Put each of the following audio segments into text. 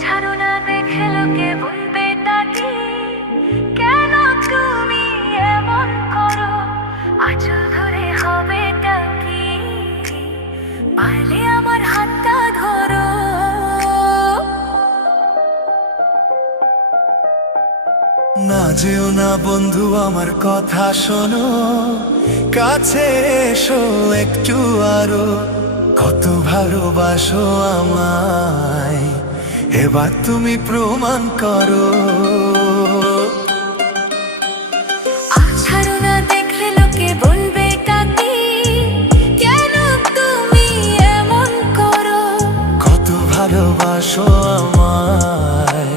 ছাড়ো না দেখে লোকে বলবে তাকে, কেন তুমি এমন করো? আঁচল ধরে হবে তাকে, পারলে আমার হাতটা ধরো। না যেও না বন্ধু, আমার কথা শোনো, কাছে এসো একটু আরো। কত ভালোবাসো আমায়, এবার তুমি প্রমাণ করো। ছাড়ো না দেখলে লোকে বলবে তাকে, কেন তুমি এমন করো? কত ভালোবাসো আমায়,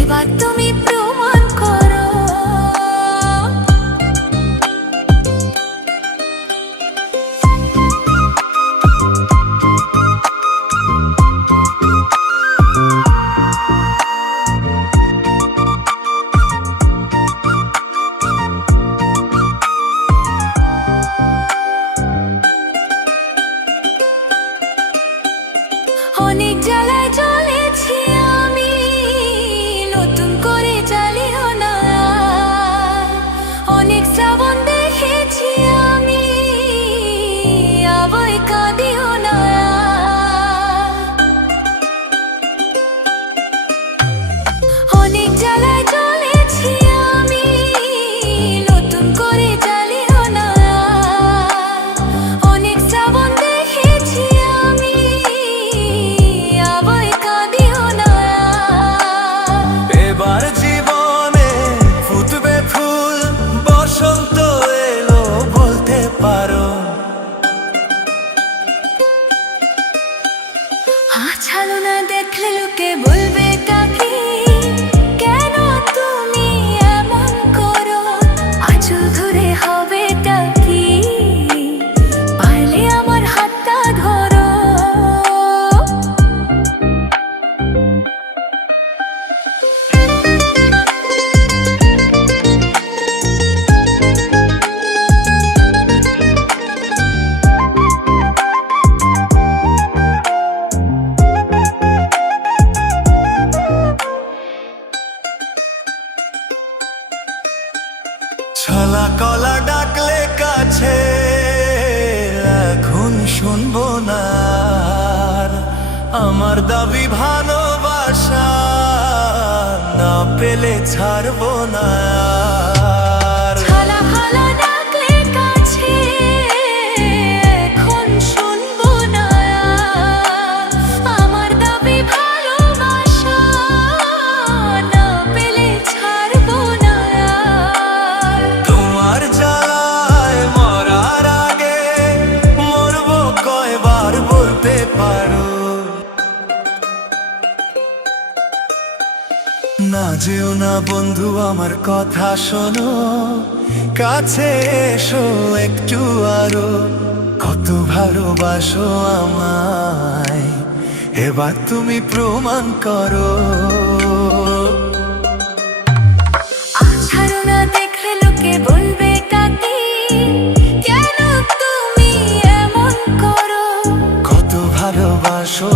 এবার তুমি প্রমাণ করো। অনেক জ্বালায় জ্বলেছি আমি, নতুন করে জ্বালিও না। অনেক শ্রাবণ দেখেছি আমি, আবার কাঁদিও না। অনেক জ্বালায় জ্বলেছি আমি, নতুন করে জ্বালিও না। অনেক শ্রাবণ দেখেছি আমি, আবার কাঁদিও না। এবার জীবনে ফুটবে ফুল, বসন্ত এলো বলতে পারো। ছাড়ো না দেখলে লোকে বলবে তাকে, কেন তুমি এমন করো? আঁচল ধরে হবে তাকে, পারলে আমার হাতটা ধরো। ছলা কলা ডাকলে কাছে, এখন শুনবো না আর। আমার দাবি ভালোবাসা, না পেলে ছাড়বো না আর। ছালা খালা ডাকলে কাছে, এখন শুনবো না। আমার দাবি ভালোবাসা, না পেলে ছাড়বো না। তোমার জ্বালায় মরার আগে মরবো কয়বার বলতে পারো। না যেও না বন্ধু, আমার কথা শোনো, কাছে এসো একটু আরো। কত ভালোবাসো আমায়, এবার তুমি প্রমাণ করো। ছাড়ো না দেখলে লোকে বলবে তাকে, কেন তুমি এমন করো? কত ভালোবাসো